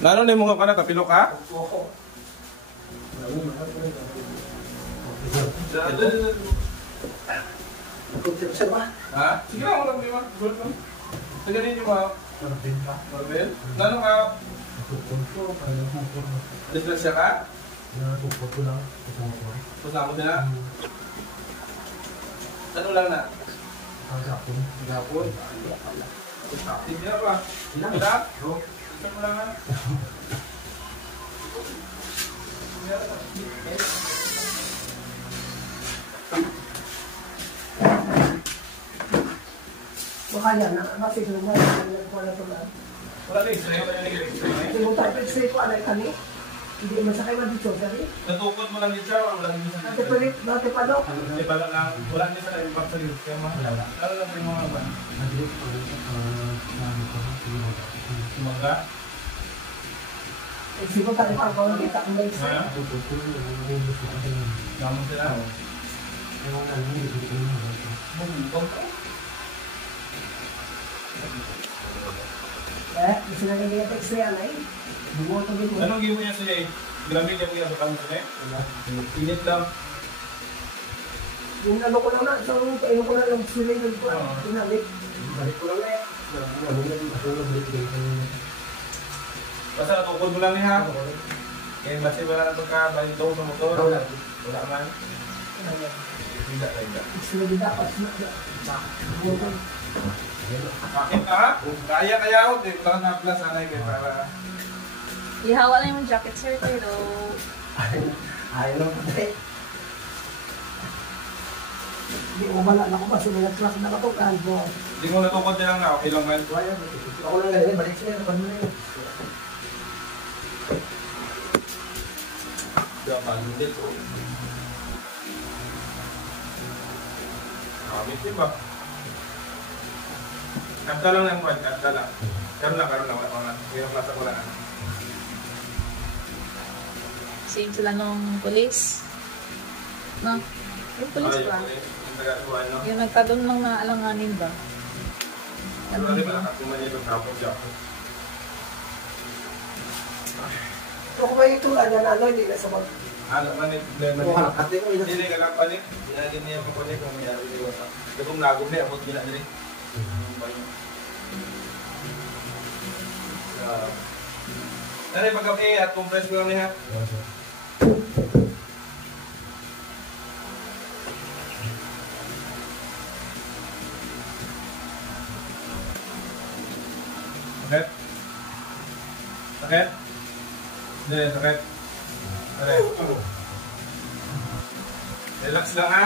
Lalo na yung mga ka na, tapilok ka? Ha? Sige lang, walang lima. Taganin nyo ba? Marvel? Lalo ka? Disgrasya ka? Pasama sila? Ano lang na? Gapon? Hindi na ba? Hindi na? Saan mo lang na? Baka yan, kasi kung may wala ito lang. Wala na x-ray? Wala na x-ray? Kung tayo x-ray ko, alay kami. Hindi masakay man dito, sabi. Natukot mo lang dito, wala din sa dito. Dati pa daw. Dati pa lang, wala din sa impact sa dito. Kaya mahal. Lalo lang yung mga ba? Sumaga? Siguro tayo pa ako, kita kung may x-ray. Gamon sila. Gusto na nila yung x-ray, alay. Bumoto din mo. Anong gimo niya sa'yo eh? Grabe niya mga bakal mo sa'yo? Init lang. Yung ano ko lang na, so paino ko na lang sila yung ko, pinalik. Balik ko lang eh. Basta natukod mo lang niya. Kaya basta wala na pagka-balik daw sa motor. Wala man. Tidak. Sila din dapat. Bakit ka ha? Kaya ako. Wala na plus anay kayo para... Ihawa lang yung jacket, sir, pero... Ayaw lang pati. Hindi ko malala ko ba, sumilat lang na katukan mo. Hindi mo natukod niya lang na, okay lang man. Ako lang ganyan, balik sila, napan mo na yun. Bandit oh. Kamit diba? Kanta lang ng kwan, kanta lang. Karoon lang, wala. Ngayon klasa ko lang. Same sila nung police. No? Yung police ba? Yung taga-kuhan, no? Yung nagtadon lang na alanganin ba? Ano rin ba nakakuman niya itong kapot siya? So kung may itulan na ano, hindi na sa mag... Ano man yung problema niya? Makakati mo yun. Hindi na kalapanik. Ginagin niya yung kapanik kung mayroon niya. Katong nagom niya, abot gila niya rin. Nanay, pagkapi at compress mo lang niya. Sakit? Sakit? Hindi, sakit. Sakit. Relax lang ha.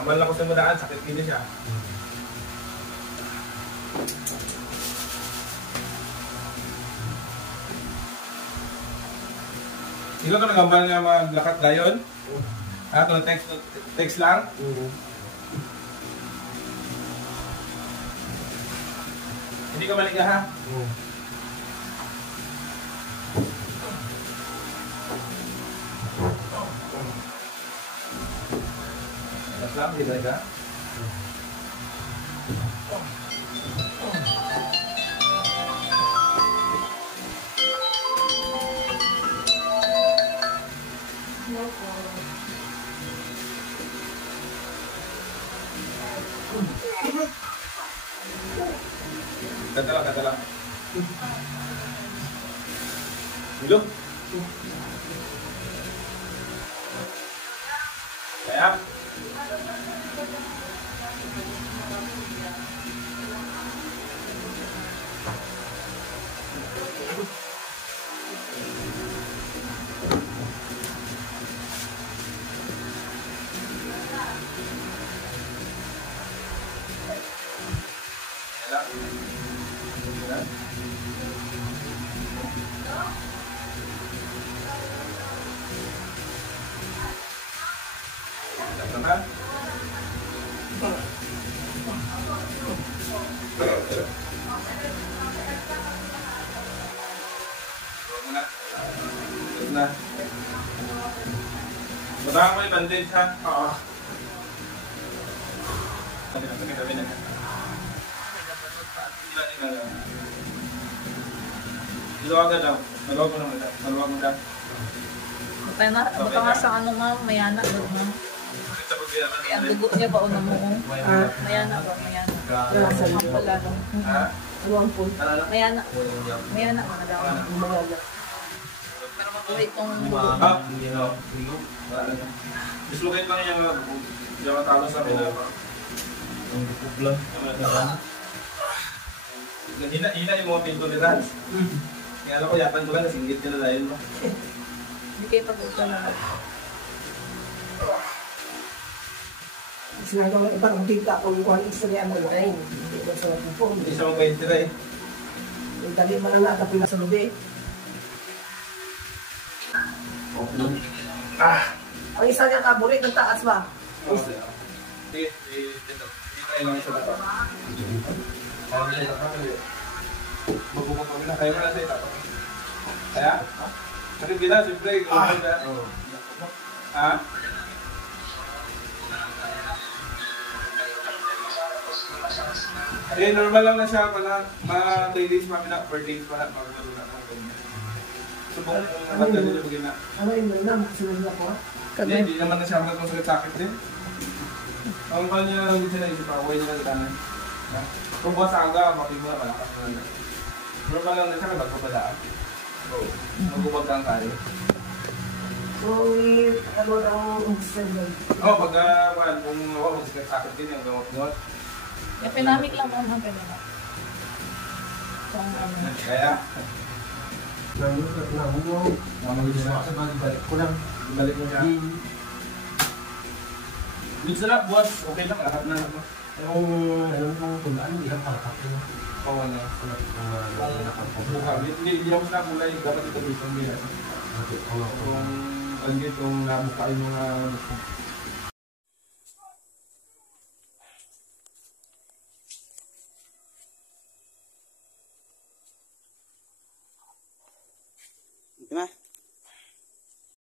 Amal lang ko sa madaan, sakit hindi siya. Ikaw ka nagambal nga maglakat gayon? Ha? Ito text lang? Hindi ka maliga ha? Text lang, hindi maliga? Kata lang. Dulu. Kaya? Na. Baka mo yung bandage ha? Oo. Sabi na. Dito ka daw. Maluwag mo naman daw. Maluwag mo daw. Baka na, baka nga sa ano ma'am, mayana doon ma'am. Kaya ang dugo niya ba o namuong? Mayana ba? Mayana. Ang pala nung. Ha? Ano ang po? Mayana. Mayana mga daw. Mga Pero mabuhay itong Ah, dislocate lang yung mga bukog. Hindi ako matalo sa akin. Ang bukog lang. Hina yung mga pinto ni Rans. Kaya alam ko, yapan ko lang, nasinggit nila dahil mo. hindi kayo pag-uta na. sinagawa iba ng dita kung kuhan istorya mo na yun. Hindi ba sa po? Hindi siya mag-23 eh. Dali mo lang natapin sa lubi. Ang isa niya kabulit ng taas ba? Sige, try lang siya dito. Kaya mo siya dito. Magbubuka mo na. Kaya mo na siya dito. Kaya? Sakit gina, siyempre. Ha? Eh, normal lang na siya pala. Mga 3 days pa na, 4 days pa na. Magkakaroon na ng ganyan. Subok ang magkakaroon na bagay na. Ano yung nandam? Sunod na po? Hindi naman na siya magkakaroon sakit din. Ang kanya niya lang din siya naisip ako, niya lang ditanan. Kung bukas aga, makikita malakas na lang. Normal lang na siya, magpapadaan. Magubag kang kaya. So, ano ang understand? Oo, pag kung magsikasakit din yung gamot-gamot. Yung pinamik lang ma'am, ang pinamik. Kung ano. Kaya? Namumong. Balik ko lang. Balik mo siya. Minsan na, buwas. Okay lang, lahat na. Yung tulaan, hindi lang halatak yun. Oo, ano. Kung hindi ako sa kulay, dapat ito dito. Kung kung nabuka yung mga Di ba?